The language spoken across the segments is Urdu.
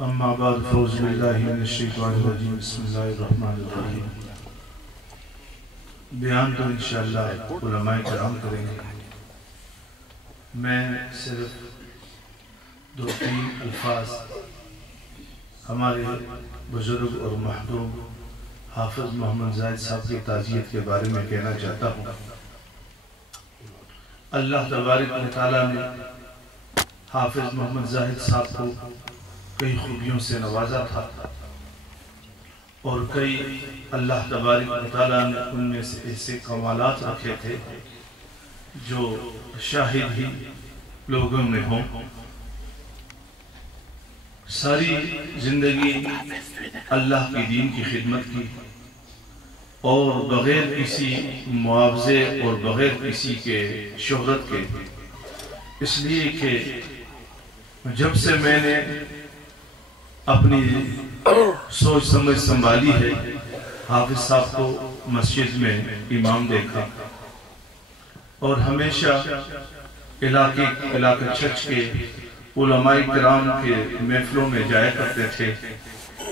اما بعد فوز باللہ من الشیطان الرجیم بسم اللہ الرحمن الرحیم۔ بیان تو انشاءاللہ علماء کرام کریں گے، میں صرف 2-3 الفاظ ہمارے بزرگ اور محترم حافظ محمد زاہد صاحب کی تعزیت کے بارے میں کہنا چاہتا ہوں۔ اللہ تبارک و تعالیٰ نے حافظ محمد زاہد صاحب کو کئی خوبیوں سے نوازا تھا اور کئی اللہ تبارک و تعالیٰ نے ان میں سے ایسے کمالات رکھے تھے جو شاہد ہی لوگوں میں ہوں۔ ساری زندگی اللہ کی دین کی خدمت کی اور بغیر کسی معاوضے اور بغیر کسی کے شہرت کے، اس لیے کہ جب سے میں نے اپنی سوچ سمجھ سنبھالی ہے، حافظ صاحب کو مسجد میں امام دیکھا اور ہمیشہ علاقہ چرچ کے علماء کرام کے محفلوں میں جایا کرتے تھے،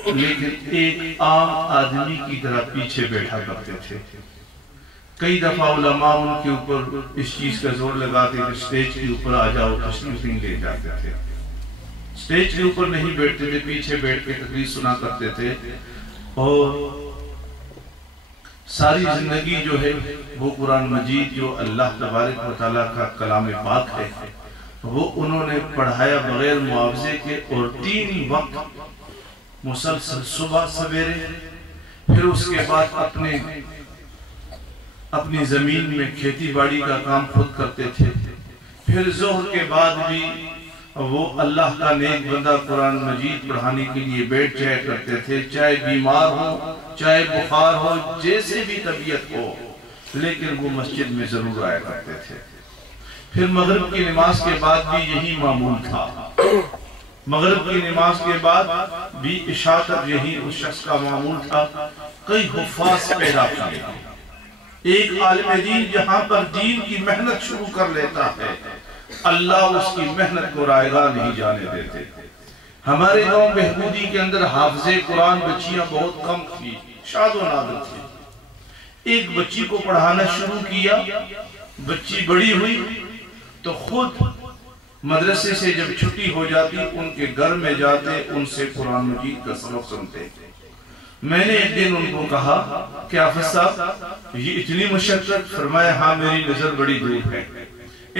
لیکن ایک عام آدمی کی طرح پیچھے بیٹھا کرتے تھے۔ کئی دفعہ علماء ان کے اوپر اس چیز کا زور لگاتے کہ سٹیج کے اوپر آ جاؤ، تشریف لے جاتے تھے۔ سٹیج کے اوپر نہیں بیٹھتے تھے، پیچھے بیٹھ کے تقریر سنا کرتے تھے، اور ساری زندگی جو ہے وہ قرآن مجید جو اللہ تبارک و تعالیٰ کا کلام پاک ہے وہ انہوں نے پڑھایا بغیر معاوضے کے، اور 3 وقت مسلسل، صبح سویرے، پھر اس کے بعد اپنی زمین میں کھیتی باڑی کا کام خود کرتے تھے، پھر ظہر کے بعد بھی وہ اللہ کا نیک بندہ قرآن مجید پڑھانے کے لیے بیٹھ جایا کرتے تھے، چاہے بیمار ہو، چاہے بخار ہو، جیسے بھی طبیعت ہو، لیکن وہ مسجد میں ضرور آیا کرتے تھے۔ پھر مغرب کی نماز کے بعد بھی یہی معمول تھا، مغرب کی نماز کے بعد بھی عشاء تک یہی اس شخص کا معمول تھا۔ کئی حفاظ پیدا کیے۔ ایک عالم دین جہاں پر دین کی محنت شروع کر لیتا ہے، اللہ اس کی محنت کو رائیگاں نہیں جانے دیتے۔ ہمارے گاؤں بہبودی کے اندر حافظ قرآن بچیاں بہت کم تھی، شاد و نادر تھی۔ ایک بچی کو پڑھانا شروع کیا، بچی بڑی ہوئی تو خود مدرسے سے جب چھٹی ہو جاتی ان کے گھر میں جاتے، ان سے قرآن مجید کا سبق سنتے۔ میں نے ایک دن ان کو کہا کہ حافظ صاحب یہ اتنی مشقت؟ فرمایا ہاں میری نظر بڑی دور ہے،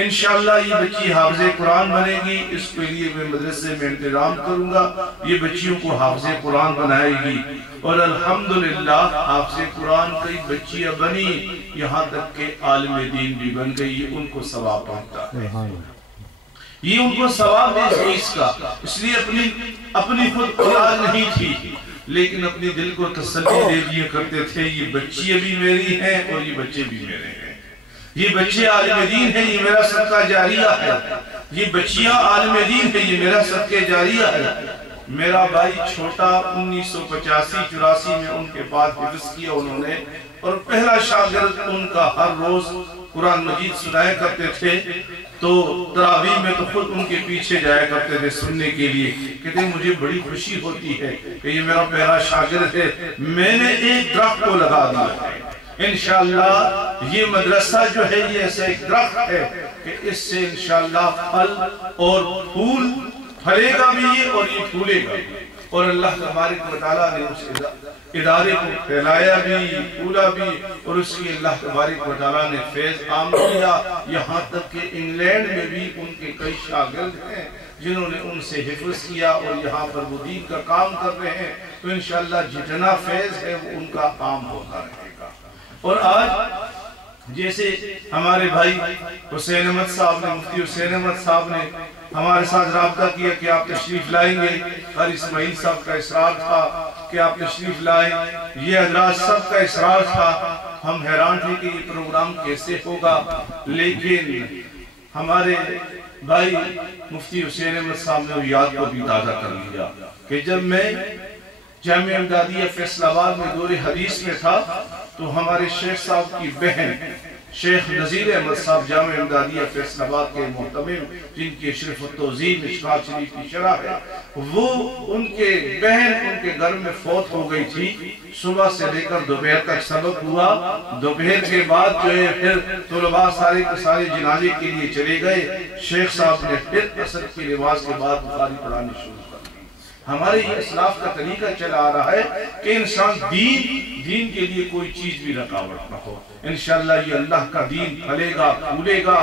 انشاءاللہ یہ بچی حافظ قرآن بنے گی، اس کے لیے میں مدرسے میں انتظام کروں گا، یہ بچیوں کو حافظ قرآن بنائے گی۔ اور الحمدللہ حافظ قرآن کئی بچیاں بنی، یہاں تک کہ عالم دین بھی بن گئی۔ یہ ان کو ثواب پہنچتا ہے، یہ ان کو ثواب ہے اس چیز کا۔ اس لیے اپنی خود اولاد نہیں تھی، لیکن اپنی دل کو تسلی دے دیا کرتے تھے، یہ بچیاں بھی میری ہیں اور یہ بچے بھی میرے ہیں، یہ بچے عالم دین ہیں، یہ میرا صدقہ جاریہ ہے، یہ بچیاں عالم دین ہیں، یہ میرا صدقہ جاریہ ہے۔ میرا بھائی چھوٹا 1985-84 میں ان کے بعد حفظ کیا انہوں نے، اور پہلا شاگرد ان کا ہر روز قرآن مجید سنایا کرتے تھے، تو تراویح میں تو خود ان کے پیچھے جایا کرتے تھے سننے کے لیے۔ کہتے ہیں مجھے بڑی خوشی ہوتی ہے کہ یہ میرا پہلا شاگرد ہے، میں نے ایک درخت کو لگا دیا ہے، انشاءاللہ یہ مدرسہ جو ہے یہ ایسا ایک درخت ہے کہ اس سے انشاءاللہ پھل اور پھول پھلے گا بھی اور یہ پھولے گا بھی، اور اللہ تبارک و تعالیٰ نے اس ادارے کو پھیلایا بھی، پھولا بھی، اور اس کی اللہ تبارک و تعالیٰ نے فیض عام کیا، یہاں تک کہ انگلینڈ میں بھی ان کے کئی شاگرد ہیں جنہوں نے ان سے حفظ کیا اور یہاں پر وہ دین کا کام کر رہے ہیں۔ تو انشاءاللہ جتنا فیض ہے وہ ان کا عام ہوتا رہے گا۔ اور آج جیسے ہمارے بھائی حسین احمد صاحب نے، مفتی حسین احمد صاحب نے ہمارے ساتھ رابطہ کیا کہ آپ تشریف لائیں گے، اور اسماعیل صاحب کا اصرار تھا کہ آپ تشریف لائیں، یہ حضرات سب کا اصرار تھا۔ ہم حیران تھے کہ یہ پروگرام کیسے ہوگا، لیکن ہمارے بھائی مفتی حسین احمد صاحب نے وہ یاد کو بھی تازہ کر لیا کہ جب میں جامعہ امدادیہ فیصل آباد میں دور حدیث میں تھا تو ہمارے شیخ صاحب کی بہن شیخ نذیر احمد صاحب جامع امدادیہ فیصل آباد کے محتمم، جن کی شرف و توزیع مشکات شریف کی شرح ہے، وہ ان کے بہن ان کے گھر میں فوت ہو گئی تھی۔ صبح سے لے کر دوپہر تک سبق ہوا، دوپہر کے بعد جو ہے پھر طلباء سارے کے سارے جنازے کے لیے چلے گئے۔ شیخ صاحب نے پھر عصر کی نماز کے بعد بخاری پڑھانی شروع کر دی۔ ہمارے یہ اسلاف کا طریقہ چلا آ رہا ہے کہ انسان دین کے لیے کوئی چیز بھی رکاوٹ نہ ہو۔ انشاءاللہ یہ اللہ کا دین پھلے گا، پھولے گا،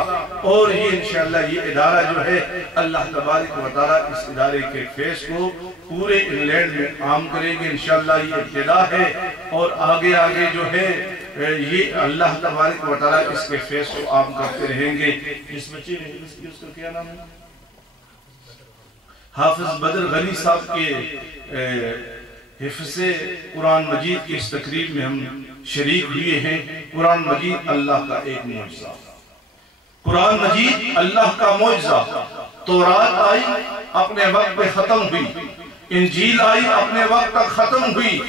اور یہ انشاءاللہ یہ ادارہ جو ہے اللہ تبارک و تعالیٰ اس ادارے کے فیض کو پورے انگلینڈ میں عام کریں گے۔ انشاءاللہ یہ ابتدا ہے، اور آگے آگے جو ہے یہ اللہ تبارک و تعالیٰ اس کے فیض کو عام کرتے رہیں گے۔ جس بچے نے اس کا کیا نام ہے؟ حافظ بدر غنی صاحب کے حفظ قرآن مجید کی اس تقریب میں ہم شریک ہوئے ہیں۔ قرآن مجید اللہ کا ایک معجزہ، قرآن مجید اللہ کا معجزہ۔ تورات آئی اپنے وقت پہ ختم ہوئی، انجیل آئی اپنے وقت تک ختم ہوئی۔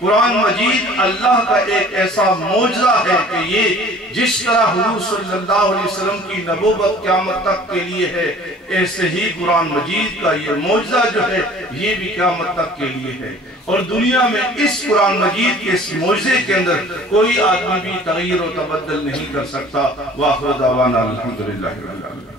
قرآن مجید اللہ کا ایک ایسا معجزہ ہے کہ یہ جس طرح حضور صلی اللہ علیہ وسلم کی نبوت قیامت تک کے لیے ہے، ایسے ہی قرآن مجید کا یہ معجزہ جو ہے یہ بھی قیامت تک کے لیے ہے۔ اور دنیا میں اس قرآن مجید کے اس معجزے کے اندر کوئی آدمی بھی تغیر و تبدل نہیں کر سکتا۔ وآخر دعوانا الحمدللہ رب العالمین۔